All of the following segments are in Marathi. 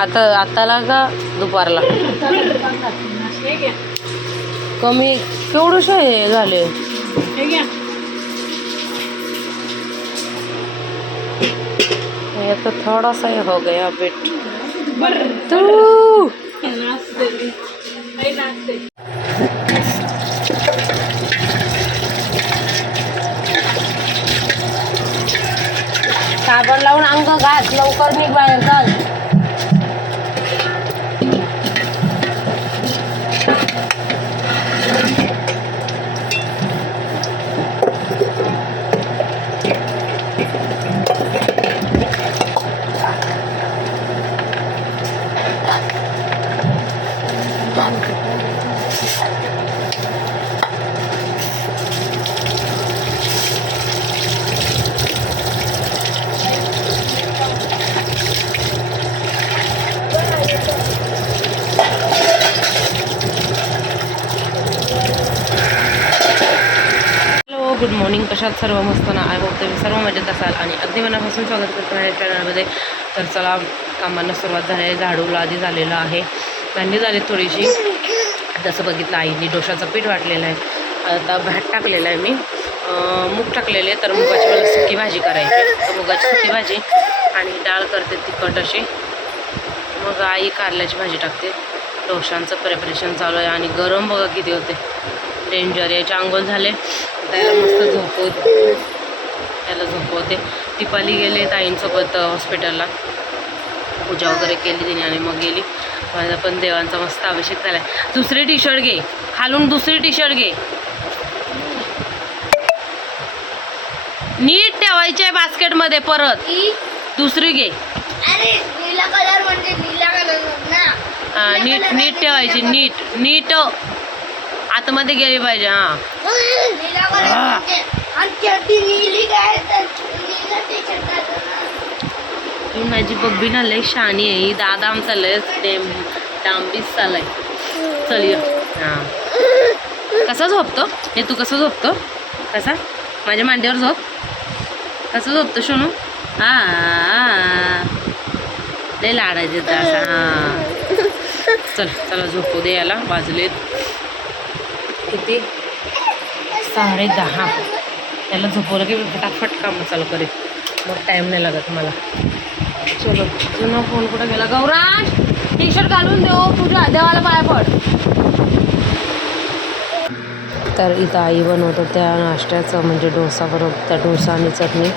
आताला का दुपारला कमी केवढंशे हे झाले. ये तो थोड़ा सा ही हो गया बेट. तू साबण लावून अंग घात लवकर निघ बाहेर चल. Good morning. कशात सर्व मस्त ना. आय होप तुम्ही सर्व मजेत असाल आणि अगदी मनापासून स्वागत करतो आहे चॅनलमध्ये. तर चला कामांना सुरुवात झाली आहे. झाडू लादी झालेलं आहे, भांडी झाली थोडीशी. जसं बघितलं आईने डोशाचं पीठ वाटलेलं आहे. आता भात टाकलेलं आहे मी, मूग टाकलेले. तर मुगाची मला सुकी भाजी करायची, तर मुगाची सुकी भाजी आणि डाळ करते तिखट अशी. मग आई कारल्याची भाजी टाकते. डोशांचं प्रिपरेशन चालू आहे आणि गरम बघा किती होते, डेंजर. याचे आंघोळ झाले, त्याला मस्त झोपवते. दीपाली गेले ताईंसोबत हॉस्पिटलला, पूजा वगैरे केली तिने आणि मग गेली. माझा पण देवांचा मस्त अभिषेक झाला आहे. दुसरी टी शर्ट घे खालून, दुसरी टी शर्ट घे, नीट ठेवायची आहे बास्केटमध्ये. परत दुसरी घे. हां नीट नीट ठेवायची, नीट आतमध्ये गेली पाहिजे. हां माझी बब्बी ना लय शाणी आहे. ही दादा आमचा लयच डांबीस चालाय. चल ये. हां कसा झोपतो हे, तू कसं झोपतो, कसा माझ्या मांडीवर झोप, कसं झोपतो सोनू. हां लय लाडायचे तर असा. हां चला झोपू दे याला. वाजलेत किती 10:30. त्याला झोपवलं की फटाफट कामं चालू करेल, मग टाईम नाही लागत मला. चलो जुना फोन कुठं गेला. गौराज टी शर्ट घालून देऊ, तुझ्या देवाला पाया पड. तर इथं आई बनवतं त्या नाश्त्याचं, म्हणजे डोसा बरोबर, त्या डोसा आणि चटणी.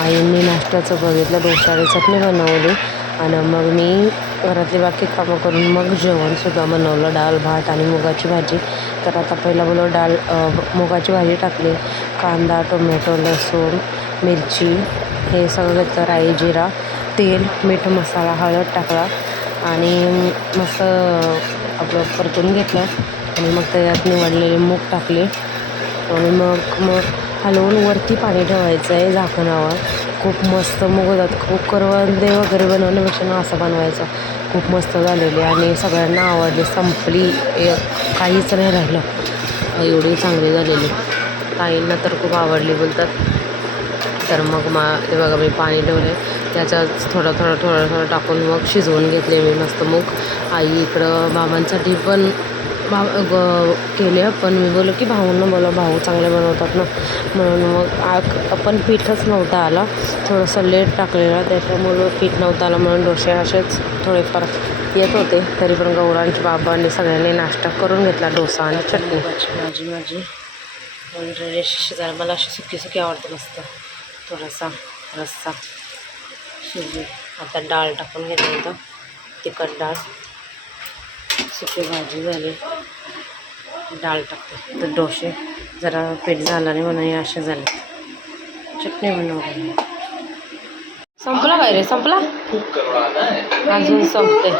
आईंनी नाश्त्याचं बघितलं, डोसा आणि चटणी बनवली आणि मग मी घरातली बाकी कामं करून मग जेवणसुद्धा बनवलं, डाळ भात आणि मुगाची भाजी. तर आता पहिला मुगाची भाजी टाकली, कांदा टोमॅटो लसूण मिरची हे सगळं घेतलं, राई जिरा तेल मीठ मसाला हळद टाकला आणि मस्त आपलं परतून घेतलं. आणि मग त्याच्यात निवडलेले मूग टाकले आणि मग हलवून वरती पाणी ठेवायचं आहे झाकणावर. खूप मस्त मूग होतात. खूप करवंदे वगैरे बनवण्यापेक्षा ना असं बनवायचं. खूप मस्त झालेले आणि सगळ्यांना आवडले. संपली, काहीच नाही राहिलं, एवढी चांगली झालेली. ताईंना तर खूप आवडली बोलतात. तर मग ते बघा मी पाणी ठेवले, त्याच्यात थोडं टाकून मग शिजवून घेतले मी मस्त मूग. आई इकडं बाबांसाठी पण केले, पण मी बोललो की भाऊंना बोला, भाऊ चांगले बनवतात ना, म्हणून मग आपण पीठच नव्हतं आला, थोडंसं लेट टाकलेलं, त्याच्यामुळं पीठ नव्हतं आलं म्हणून डोसे असेच थोडेफार येत होते. तरी पण गौरांच्या बाबांनी सगळ्यांनी नाश्ता करून घेतला, डोसा आणि चटणी. माझी ऑलरेडी शिजायला, मला अशी सुकी आवडते मस्त. थोडासा रस्सा शिजली. आता डाळ टाकून घेतली, इथं तिखट डाळ, सुकी भाजी झाली, डाळ टाकते. तर डोसे जरा पीठ झाला नाही म्हणून असे झाले. चटणी बनवली. संपला काय रे, संपला अजून संपते.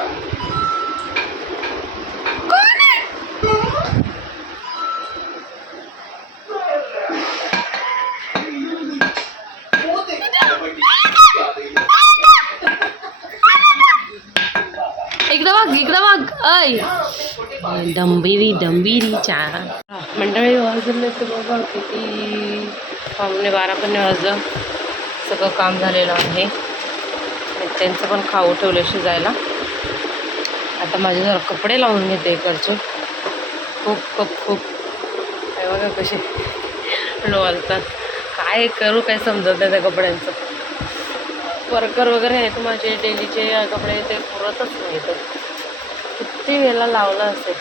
इकडं बघ ऐ डंबिरी चहा. मंडळी वाजले तर बाबा किती, 11:15 पण नाही वाजलं. सगळं काम झालेलं आहे. त्यांचं पण खाऊ ठेवलं शिजायला. आता माझे जरा कपडे लावून घेते इकडचे. खूप हे बघा कसे लोळतात. काय करू काय समजत नाही त्या कपड्यांचं. वर्कर वगैरे आहेत माझे डेलीचे कपडे, ते पुरतच नाही. तर किती वेळेला लावलं असेल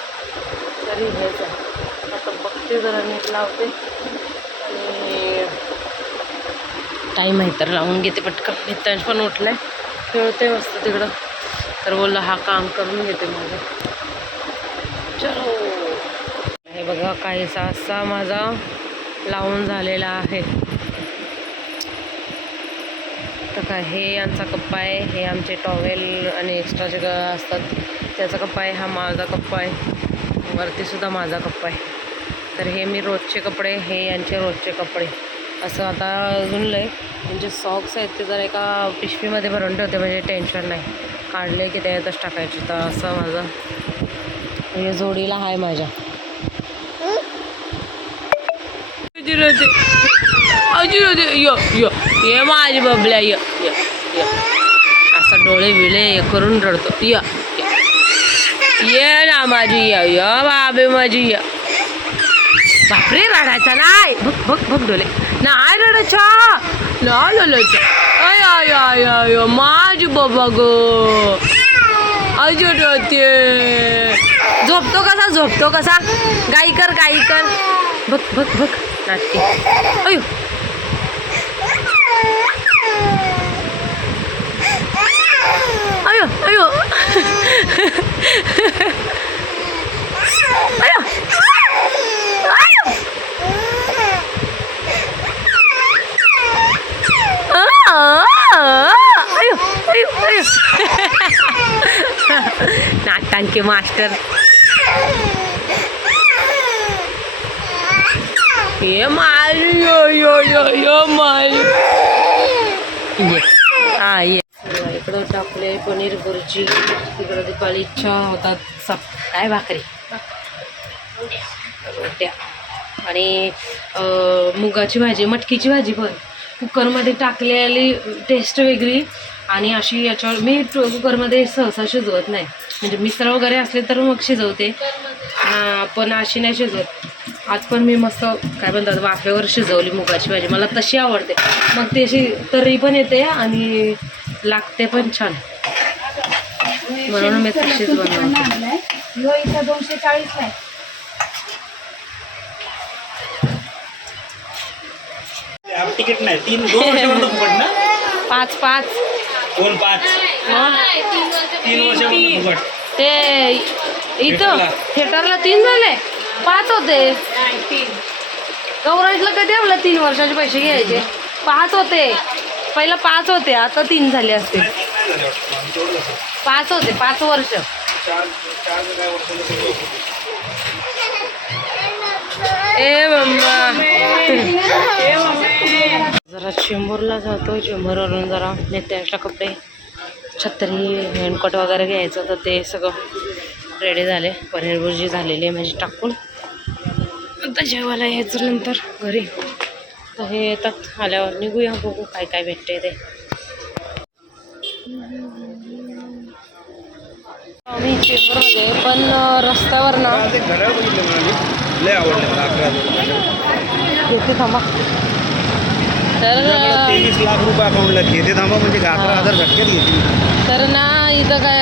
तरी हेच आहे. आता बघते जरा नीट लावते आणि टाईम आहे तर लावून घेते पटकन. नित्यांश पण उठलाय, खेळते मस्त तिकडं. तर बोललं हा काम करून घेते माझं. चलो हे बघा काहीसा असा माझा लावून झालेला आहे. तर काय हे यांचा कप्पा आहे, हे आमचे टॉवेल आणि एक्स्ट्राचे असतात त्याचा कप्पा आहे. हा माझा कप्पा आहे, वरतीसुद्धा माझा कप्पा आहे. तर हे मी रोजचे कपडे, हे यांचे रोजचे कपडे असं आता अजून लय. म्हणजे सॉक्स आहेत ते जर एका पिशवीमध्ये भरून ठेवते म्हणजे टेन्शन नाही, काढले की त्यातच टाकायचे. तर असं माझं हे जोडीला आहे माझ्या. ये माझी बबल्या य असा डोळे विळे हे करून रडतो. ये ना माझी य बाबे माझी य. बापरे रडायचा नाही. बघ डोले नाही रडायचा ना ललचा. अय आय आय आय माझी बाबा ग अजून होते. झोपतो कसा गाई कर. बघ नाटके. अयो अयो नाटकांचे मास्टर. ये मारी यो मारी हा ये. इकडं टाकले पनीर भुर्जी, इकडं दिपाळी इच्छा होतात काय भाकरी रोट्या आणि मुगाची भाजी, मटकीची भाजी पण कुकरमध्ये टाकलेली टेस्ट वेगळी. आणि अशी याच्यावर मी कुकरमध्ये सहसा शिजवत नाही, म्हणजे मिसळ वगैरे असले तर मग शिजवते, पण अशी नाही शिजवत. आज पण मी मस्त काय म्हणतात वाफेवर शिजवली मुगाची भाजी. मला तशी आवडते, मग ती अशी तर्री पण येते आणि लागते पण छान, म्हणून मी तशीच बनवते. 240 नाही तिकीट नाही. 2 वर्षापर्यंत फुकट ना. 5 कोण 5 3 वर्षापर्यंत फुकट. ते इथं थिएटरला 3 झाले, 5 होते. गौराजला कधी आपलं 3 वर्षाचे पैसे घ्यायचे. 5 होते पहिला, 5 होते आता 3 झाले असतील. 5 होते 5 वर्ष. ए मम्मा जरा चेंबूरला जातो. चेंबूरवरून जरा नेत्यांच्या कपडे, छत्री, हेनकोट वगैरे घ्यायचं, तर ते सगळं रेडी झाले. पनीर भुर्जी झालेली आहे माझी टाकून. आता जेवायला यायचं नंतर घरी. तर हे येतात, आल्यावर निघूया, बघू काय काय भेटते ते. आम्ही चेंबूरमध्ये पण रस्त्यावर ना घेते थांबा. तर 23 लाख रुपये अकाउंटला घेते थांबा, म्हणजे 11,000 झटक्यात घेते. तर ना इथं काय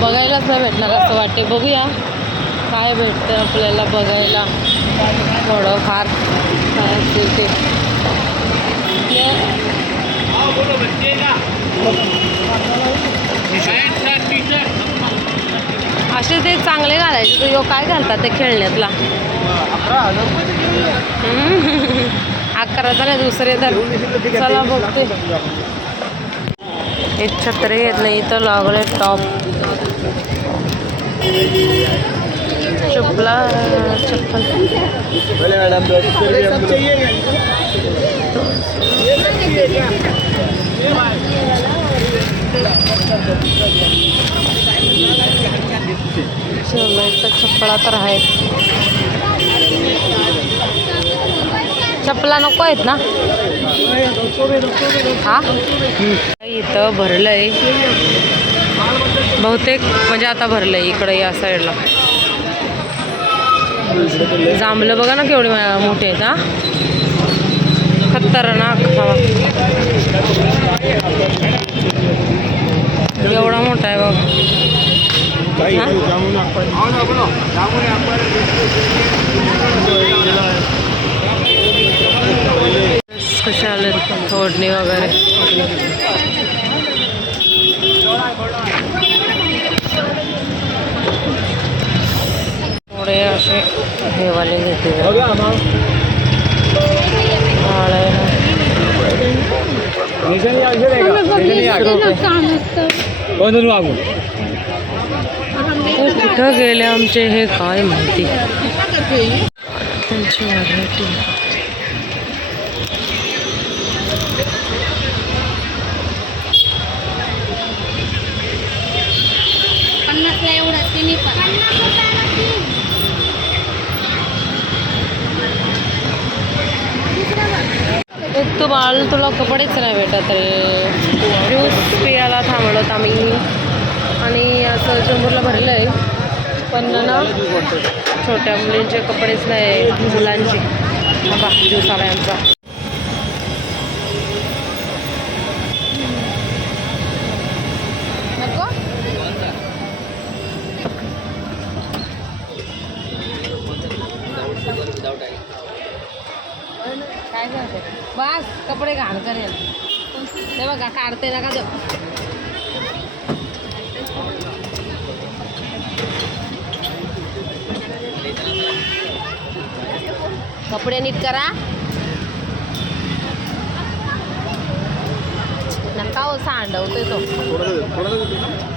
बघायलाच नाही भेटणार असं वाटते. बघूया काय भेटतं आपल्याला बघायला, थोडंफार काय असेल ते. असे ते चांगले घालायचे. तर यो काय घालतात ते खेळण्यातला 11चा नाही दुसरे. तर चला बघते. एक छत्री घेतलं, इथं लागले टॉप, चप्पल. चप्पला तर आहेत. चप्पला नको आहेत ना. हा इथं भरलंय बहुतेक म्हणजे आता भरलं आहे इकडे या साईडला. जांभलं बघा ना केवढे मोठे आहेत. हा खतरनाक हवा एवढा मोठा आहे बघ. कशा आले तोडणी वगैरे. थोडे असे हेवाले घेते कुठं गेले आमचे हे काय माहिती. त्यांची व्हरायटी एक तू बाळ तुला कपडेच नाही भेटत रे. ज्यूस पियाला थांबलो होतो आम्ही आणि असं चंबूरला भरलं आहे पण ना छोट्या मुलींचे कपडेच नाही मुलांचे. बा ज्यूस आला यांचा. काय करते बस कपडे घाण करेल ते बघा काढते ना का ते. कपडे नीट करा नका हो सांडवतोय तो.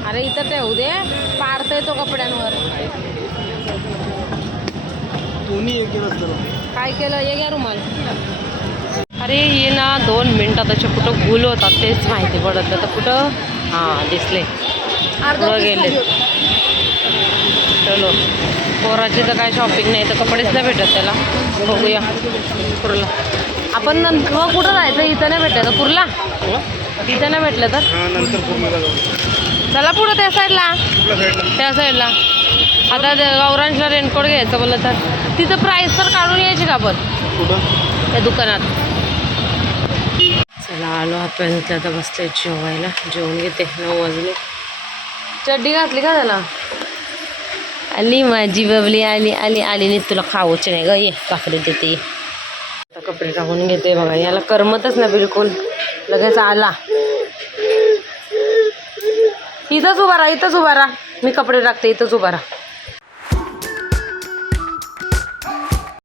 अरे इथं ठेवू दे पाडतोय तो कपड्यांवर. काय केलं ये घ्या रुमाल. अरे ये ना 2 मिनिटात कुठं गुल होतात तेच माहिती पडत तर कुठं. हां दिसले पुढं गेले. चलो पोराची तर काय शॉपिंग नाही तर कपडेच नाही भेटत त्याला. बघूया कुर्ला आपण नंतर मग कुठं जायचं. इथं नाही भेटलं तर कुर्ला इथं नाही भेटलं तर चला पुढं त्या साईडला. त्या साईडला आता गौरांशला रेनकोट घ्यायचं बोललं तर तिथं प्राईस तर काढून यायची का आपण त्या दुकानात. चला आलो आपण आता बसले जेवायला. जेवून घेते 9 वाजले. चड्डी घातली का त्याला. आली माझी बबली आली आली आली नाही तुला खाऊच नाही ग. ये काकडी देते. आता कपडे टाकून घेते बघा. याला करमतच ना बिलकुल. लगेच आला. इथंच उभा राहा इथंच उभा राहा. मी कपडे टाकते इथंच उभा राहा.